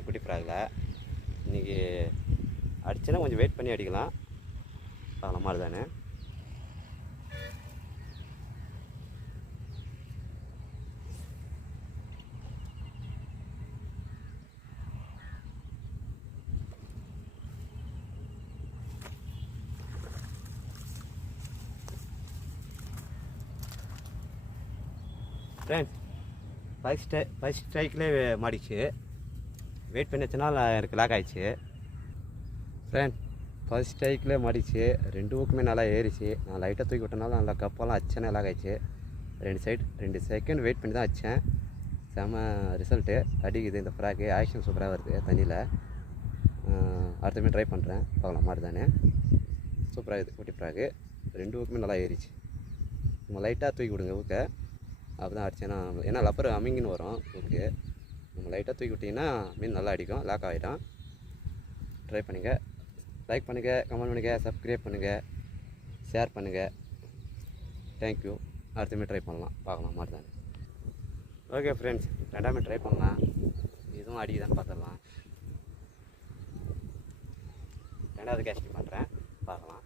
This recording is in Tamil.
ஃப்ராக் குட்டி ஃப்ராகில் இன்றைக்கி அடிச்சுன்னா கொஞ்சம் வெயிட் பண்ணி அடிக்கலாம். பார்க்கலாம் மாதிரி தானே. ஃப்ரெண்ட்ஸ் ஃபஸ்ட் ஸ்ட்ரைக்லேயே மாடிச்சு. வெயிட் பண்ணி வச்சனால எனக்கு லாக் ஆகிடுச்சு. ஃப்ரெண்ட் ஃபஸ்ட் ஸ்ட்ரைக்லேயே மாடிச்சு. 2 ஊக்குமே நல்லா ஏறிச்சு. நான் லைட்டாக தூக்கி விட்டனால நல்லா கப்பெல்லாம் அச்சனே லாக் ஆகிடுச்சு. 2 செகண்ட் வெயிட் பண்ணி தான் வச்சேன். செம ரிசல்ட்டு அடிக்குது இந்த ஃப்ராக்கு. ஆக்ஷன் சூப்பராக வருது தண்ணியில். அடுத்தமே ட்ரை பண்ணுறேன். பார்க்கலாம் மாதிரி தானே. சூப்பராக இருக்குது குட்டி ஃப்ராக்கு. 2 ஊக்குமே நல்லா ஏறிச்சு. நம்ம லைட்டாக தூக்கி விடுங்க ஊக்க. அப்போ தான் அடிச்சேன்னா, ஏன்னா லப்பர் அமிங்கின்னு வரும் ஊக்கு. நம்ம லைட்டாக தூக்கி விட்டிங்கன்னா மீன் நல்லா அடிக்கும். லாக் ஆகிடும். ட்ரை பண்ணுங்கள். லைக் பண்ணுங்கள், கமெண்ட் பண்ணுங்கள், சப்ஸ்கிரைப் பண்ணுங்கள், ஷேர் பண்ணுங்கள். தேங்க்யூ. அடுத்தமே ட்ரை பண்ணலாம். பார்க்கலாம் மாதிரி தானே. ஓகே ஃப்ரெண்ட்ஸ், 2ஆமே ட்ரை பண்ணலாம். இதுவும் அடிக்குதான்னு பார்த்துடலாம். 2வது கேஸ்டிங் பண்ணுறேன். பார்க்கலாம்.